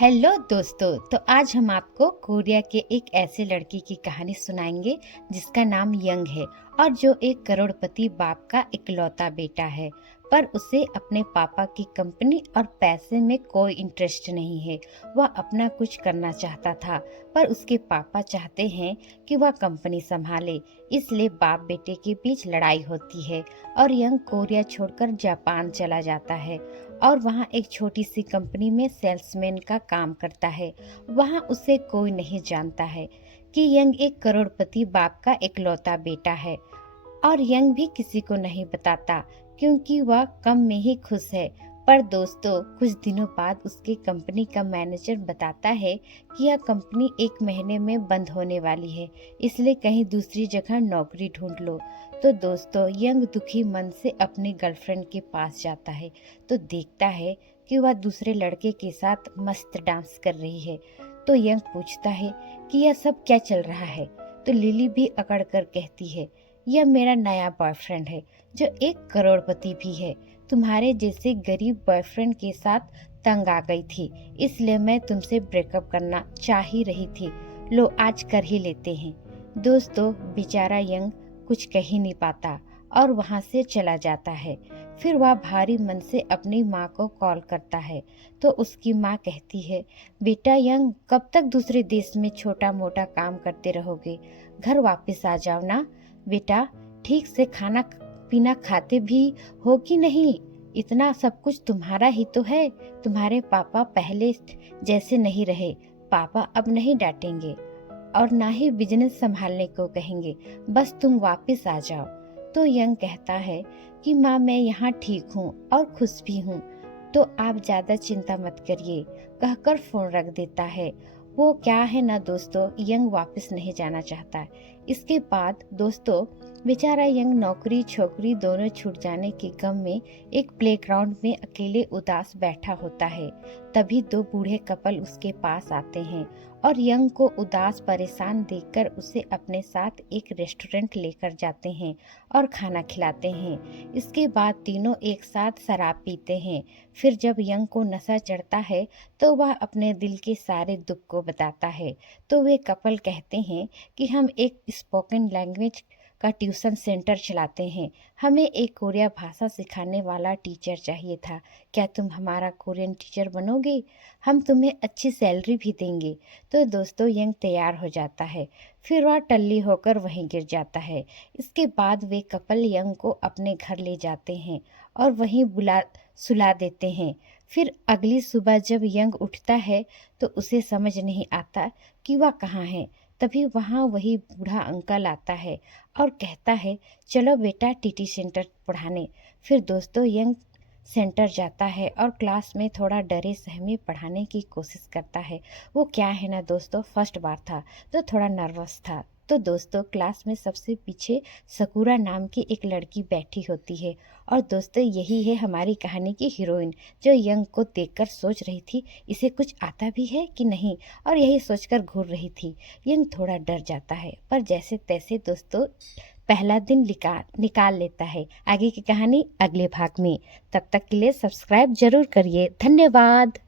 Hello दोस्तों। तो आज हम आपको कोरिया के एक ऐसे लड़की की कहानी सुनाएंगे जिसका नाम यंग है और जो एक करोड़पति बाप का इकलौता बेटा है। पर उसे अपने पापा की कंपनी और पैसे में कोई इंटरेस्ट नहीं है। वह अपना कुछ करना चाहता था, पर उसके पापा चाहते हैं कि वह कंपनी संभाले। इसलिए बाप बेटे के बीच लड़ाई होती है और यंग कोरिया छोड़कर जापान चला जाता है और वहाँ एक छोटी सी कंपनी में सेल्समैन का काम करता है। वहाँ उसे कोई नहीं जानता है कि यंग एक करोड़पति बाप का इकलौता बेटा है, और यंग भी किसी को नहीं बताता क्योंकि वह कम में ही खुश है। पर दोस्तों, कुछ दिनों बाद उसके कंपनी का मैनेजर बताता है कि यह कंपनी 1 महीने में बंद होने वाली है, इसलिए कहीं दूसरी जगह नौकरी ढूंढ लो। तो दोस्तों, यंग दुखी मन से अपनी गर्लफ्रेंड के पास जाता है तो देखता है कि वह दूसरे लड़के के साथ मस्त डांस कर रही है। तो यंग पूछता है कि यह सब क्या चल रहा है। तो लिली भी अकड़ कर कहती है, यह मेरा नया बॉयफ्रेंड है जो एक करोड़पति भी है। तुम्हारे जैसे गरीब बॉयफ्रेंड के साथ तंग आ गई थी, इसलिए मैं तुमसे ब्रेकअप करना चाह ही रही थी। लो, आज कर ही लेते हैं। दोस्तों, बेचारा यंग कुछ कह ही नहीं पाता और वहाँ से चला जाता है। फिर वह भारी मन से अपनी माँ को कॉल करता है तो उसकी माँ कहती है, बेटा यंग, कब तक दूसरे देश में छोटा मोटा काम करते रहोगे? घर वापस आ जाओ ना बेटा। ठीक से खाना पीना खाते भी हो कि नहीं? इतना सब कुछ तुम्हारा ही तो है। तुम्हारे पापा पहले जैसे नहीं रहे। पापा अब नहीं डांटेंगे और ना ही बिजनेस संभालने को कहेंगे। बस तुम वापस आ जाओ। तो यंग कहता है कि माँ, मैं यहाँ ठीक हूँ और खुश भी हूँ, तो आप ज्यादा चिंता मत करिए, कहकर फोन रख देता है। वो क्या है ना दोस्तों, यंग वापस नहीं जाना चाहता। इसके बाद दोस्तों, बेचारा यंग नौकरी छोकरी दोनों छूट जाने के गम में एक प्लेग्राउंड में अकेले उदास बैठा होता है। तभी दो बूढ़े कपल उसके पास आते हैं और यंग को उदास परेशान देखकर उसे अपने साथ एक रेस्टोरेंट लेकर जाते हैं और खाना खिलाते हैं। इसके बाद तीनों एक साथ शराब पीते हैं। फिर जब यंग को नशा चढ़ता है तो वह अपने दिल के सारे दुख को बताता है। तो वे कपल कहते हैं कि हम एक स्पोकन लैंग्वेज का ट्यूशन सेंटर चलाते हैं। हमें एक कोरिया भाषा सिखाने वाला टीचर चाहिए था। क्या तुम हमारा कोरियन टीचर बनोगे? हम तुम्हें अच्छी सैलरी भी देंगे। तो दोस्तों, यंग तैयार हो जाता है। फिर वह टल्ली होकर वहीं गिर जाता है। इसके बाद वे कपल यंग को अपने घर ले जाते हैं और वहीं सुला देते हैं। फिर अगली सुबह जब यंग उठता है तो उसे समझ नहीं आता कि वह कहाँ है। तभी वहाँ वही बूढ़ा अंकल आता है और कहता है, चलो बेटा टीटी सेंटर पढ़ाने। फिर दोस्तों, यंग सेंटर जाता है और क्लास में थोड़ा डरे सहमे पढ़ाने की कोशिश करता है। वो क्या है ना दोस्तों, फर्स्ट बार था तो थोड़ा नर्वस था। तो दोस्तों, क्लास में सबसे पीछे सकूरा नाम की एक लड़की बैठी होती है और दोस्तों, यही है हमारी कहानी की हीरोइन, जो यंग को देखकर सोच रही थी इसे कुछ आता भी है कि नहीं, और यही सोचकर घूर रही थी। यंग थोड़ा डर जाता है पर जैसे तैसे दोस्तों पहला दिन निकाल लेता है। आगे की कहानी अगले भाग में। तब तक के लिए सब्सक्राइब जरूर करिए। धन्यवाद।